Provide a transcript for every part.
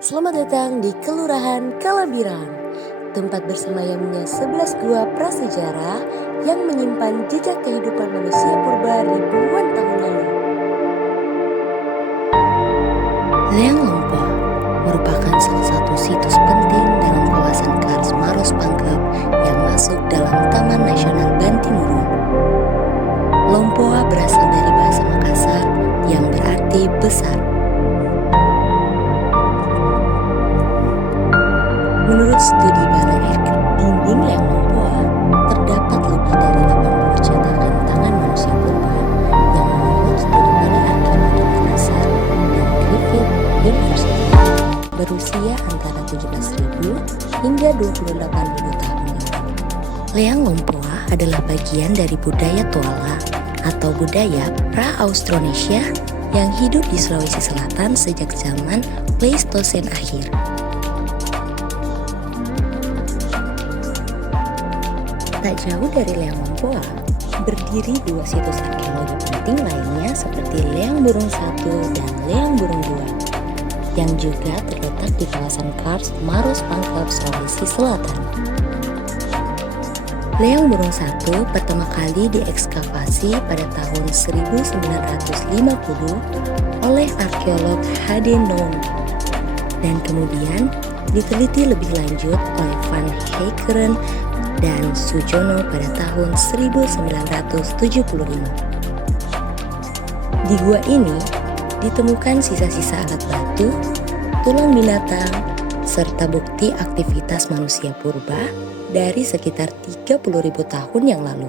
Selamat datang di Kelurahan Kalabirang, tempat bersemayamnya 11 gua prasejarah yang menyimpan jejak kehidupan manusia purba ribuan tahun lalu. Leang Lompoa merupakan salah satu situs penting dalam kawasan Kars Maros Pangkep yang masuk dalam Taman Nasional Bantimurung. Lompoa berasal dari bahasa Makassar yang berarti besar. Menurut studi Balai Air dinding Leang Lompoa, terdapat lebih dari 80 cetakan tangan manusia purba yang menurut studi Balai Arkeologi Makassar dan Griffith University berusia antara 17.000 hingga 28.000 tahun lalu. Leang Lompoa adalah bagian dari budaya Toala atau budaya pra-Austronesia yang hidup di Sulawesi Selatan sejak zaman Pleistosen akhir. Tak jauh dari Leang Lompoa, berdiri dua situs arkeologi penting lainnya seperti Leang Burung 1 dan Leang Burung 2, yang juga terletak di kawasan Kars Maros Pangkep, Sulawesi Selatan. Leang Burung 1 pertama kali diekskavasi pada tahun 1950 oleh arkeolog H.D. Noon dan kemudian diteliti lebih lanjut oleh Van Heekeren dan Sujono pada tahun 1975. Di gua ini ditemukan sisa-sisa alat batu, tulang binatang, serta bukti aktivitas manusia purba dari sekitar 30.000 tahun yang lalu.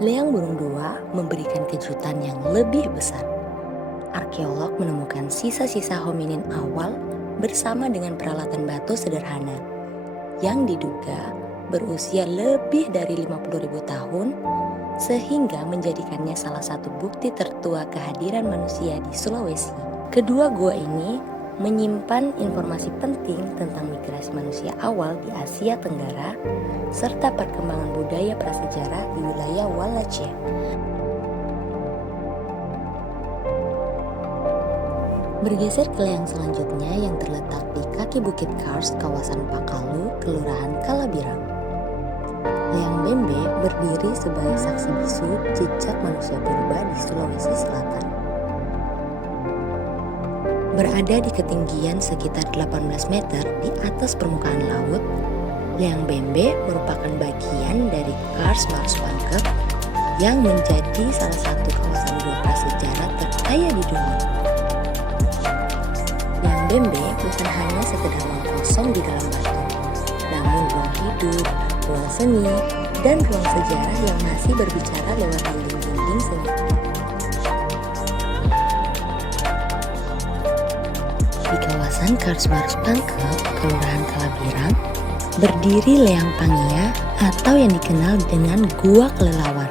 Leang Burung 2 memberikan kejutan yang lebih besar. Arkeolog menemukan sisa-sisa hominin awal bersama dengan peralatan batu sederhana yang diduga berusia lebih dari 50.000 tahun sehingga menjadikannya salah satu bukti tertua kehadiran manusia di Sulawesi. Kedua gua ini menyimpan informasi penting tentang migrasi manusia awal di Asia Tenggara serta perkembangan budaya prasejarah di wilayah Wallacea. Bergeser ke leang selanjutnya yang terletak di kaki Bukit Kars, kawasan Pakalu, Kelurahan Kalabirang. Leang Bembe berdiri sebagai saksi bisu jejak manusia purba di Sulawesi Selatan. Berada di ketinggian sekitar 18 meter di atas permukaan laut, Leang Bembe merupakan bagian dari Kars Maros Pangkep yang menjadi salah satu kawasan gua prasejarah terkaya di dunia. Bembe bukan hanya sekedar ruang kosong di dalam batu, namun ruang hidup, ruang seni, dan ruang sejarah yang masih berbicara lewat dinding-dinding seni. Di kawasan Kars Maros Pangkep, Kelurahan Kalabirang, berdiri Leang Pangia atau yang dikenal dengan Gua Kelelawar.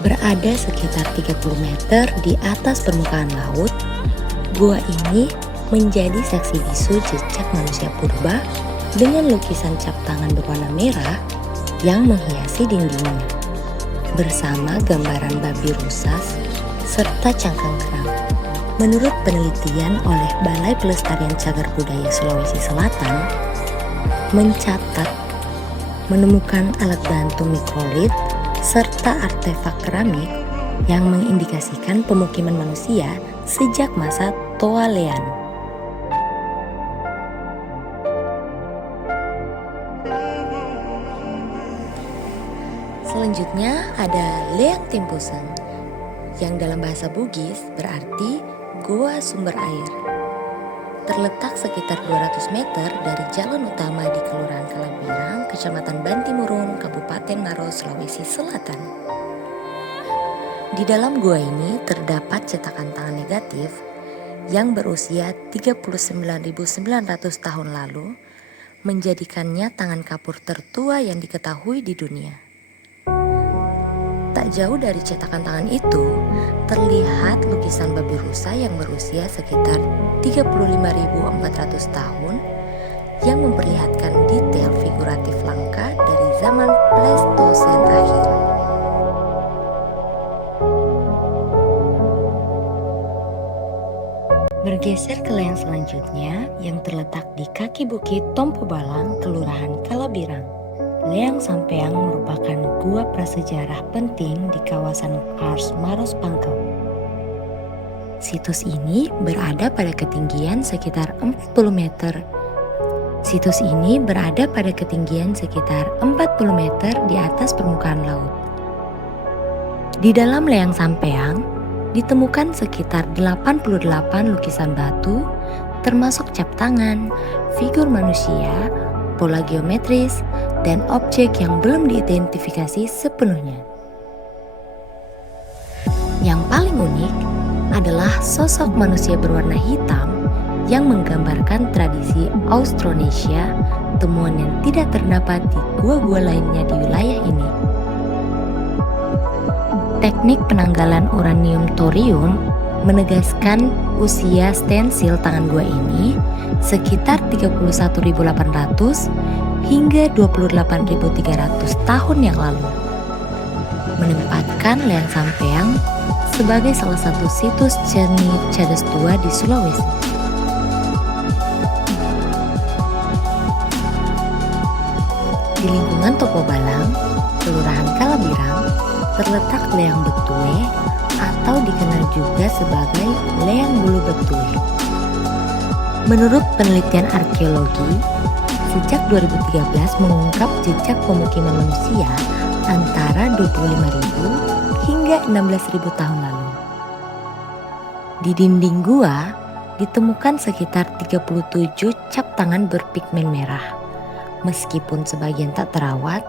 Berada sekitar 30 meter di atas permukaan laut, gua ini menjadi saksi bisu jejak manusia purba dengan lukisan cap tangan berwarna merah yang menghiasi dindingnya, bersama gambaran babi rusas serta cangkang kerang. Menurut penelitian oleh Balai Pelestarian Cagar Budaya Sulawesi Selatan, mencatat menemukan alat bantu mikrolit serta artefak keramik yang mengindikasikan pemukiman manusia sejak masa Toalean. Selanjutnya ada Leang Timpusen yang dalam bahasa Bugis berarti gua sumber air. Terletak sekitar 200 meter dari jalan utama di Kelurahan Kalabirang, Kecamatan Bantimurung, Kabupaten Maros, Sulawesi Selatan. Di dalam gua ini terdapat cetakan tangan negatif yang berusia 39.900 tahun lalu, menjadikannya tangan kapur tertua yang diketahui di dunia. Tak jauh dari cetakan tangan itu, terlihat lukisan babi rusa yang berusia sekitar 35.400 tahun yang memperlihatkan detail figuratif langka dari zaman Pleistosen akhir. Bergeser ke layang selanjutnya yang terletak di kaki bukit Tompo Balang, Kelurahan Kalabirang. Leang Sampeang merupakan gua prasejarah penting di kawasan Kars Maros Pangkep. Situs ini berada pada ketinggian sekitar 40 meter. Di atas permukaan laut. Di dalam Leang Sampeang ditemukan sekitar 88 lukisan batu, termasuk cap tangan, figur manusia, pola geometris, dan objek yang belum diidentifikasi sepenuhnya. Yang paling unik adalah sosok manusia berwarna hitam yang menggambarkan tradisi Austronesia, temuan yang tidak terdapat di gua-gua lainnya di wilayah ini. Teknik penanggalan uranium thorium menegaskan usia stensil tangan gua ini sekitar 31.800 hingga 28.300 tahun yang lalu, menempatkan Leang Sampeang sebagai salah satu situs cernih cadas tua di Sulawesi. Di lingkungan Tompo Balang, Kelurahan Kalabirang, terletak Leang Betue atau dikenal juga sebagai Leang Bulu Betue. Menurut penelitian arkeologi, sejak 2013 mengungkap jejak pemukiman manusia antara 25.000 hingga 16.000 tahun lalu. Di dinding gua ditemukan sekitar 37 cap tangan berpigmen merah, meskipun sebagian tak terawat,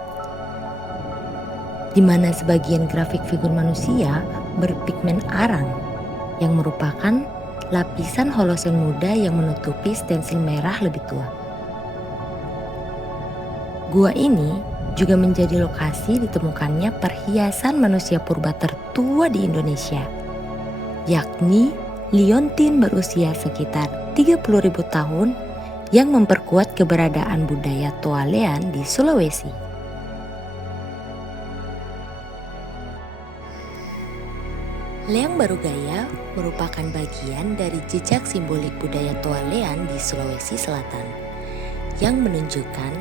di mana sebagian grafik figur manusia berpigmen arang yang merupakan lapisan holosen muda yang menutupi stensil merah lebih tua. Gua ini juga menjadi lokasi ditemukannya perhiasan manusia purba tertua di Indonesia, yakni liontin berusia sekitar 30.000 tahun yang memperkuat keberadaan budaya Toalean di Sulawesi. Leang Barugaya merupakan bagian dari jejak simbolik budaya Toalean di Sulawesi Selatan yang menunjukkan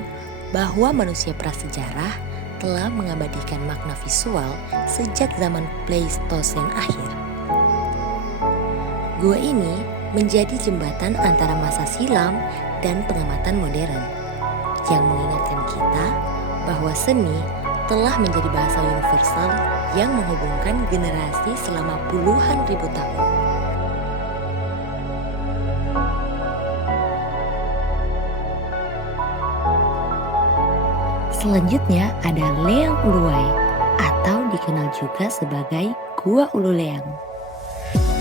bahwa manusia prasejarah telah mengabadikan makna visual sejak zaman Pleistosen akhir. Gua ini menjadi jembatan antara masa silam dan pengamatan modern yang mengingatkan kita bahwa seni telah menjadi bahasa universal yang menghubungkan generasi selama puluhan ribu tahun. Selanjutnya ada Leang Uluwai atau dikenal juga sebagai Gua Ulu Leang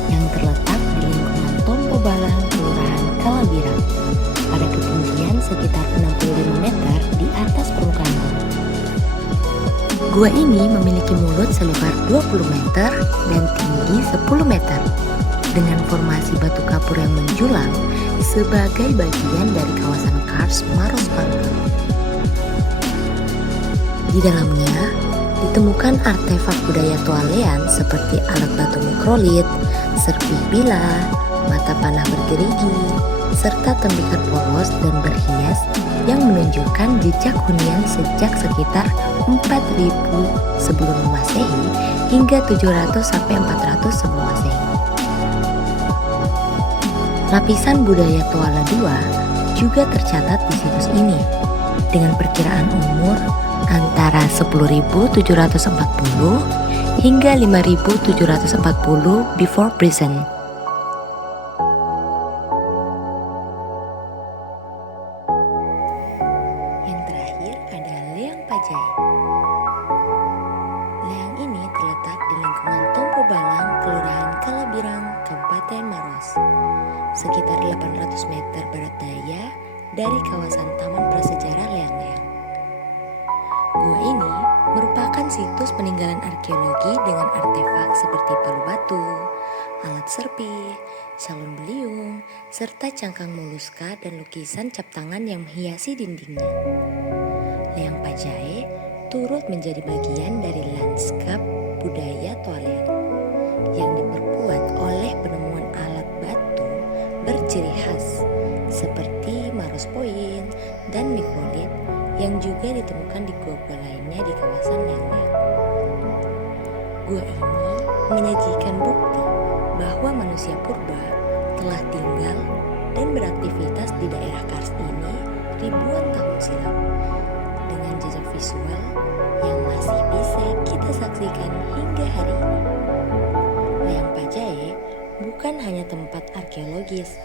yang terletak di lingkungan Tompo Balang, Kelurahan Kalabirang pada ketinggian sekitar 65 meter di atas permukaan laut. Gua ini memiliki mulut selebar 20 meter dan tinggi 10 meter dengan formasi batu kapur yang menjulang sebagai bagian dari kawasan Kars Maros Pangkep. Di dalamnya ditemukan artefak budaya Toalean seperti alat batu mikrolit, serpih bilah, mata panah bergerigi, serta tembikar polos dan berhias yang menunjukkan jejak hunian sejak sekitar 4.000 sebelum Masehi hingga 700 sampai 400 sebelum Masehi. Lapisan budaya Toala II juga tercatat di situs ini dengan perkiraan umur antara 10.740 hingga 5.740 before present. Yang terakhir ada Leang Pajai. Leang ini terletak di lingkungan Tompo Balang, Kelurahan Kalabirang, Kabupaten Maros, sekitar 800 meter barat daya dari kawasan Taman Prasejarah Leang-Leang. Gua ini merupakan situs peninggalan arkeologi dengan artefak seperti palu batu, alat serpih, calon beliung, serta cangkang moluska dan lukisan cap tangan yang menghiasi dindingnya. Leang Pajai turut menjadi bagian dari lanskap budaya Toalean yang diperkuat oleh penemuan alat batu ditemukan di gua-gua lainnya di kawasan Leang-Leang. Gua ini menyajikan bukti bahwa manusia purba telah tinggal dan beraktivitas di daerah Kars ini ribuan tahun silam, dengan jejak visual yang masih bisa kita saksikan hingga hari ini. Leang Pajae bukan hanya tempat arkeologis,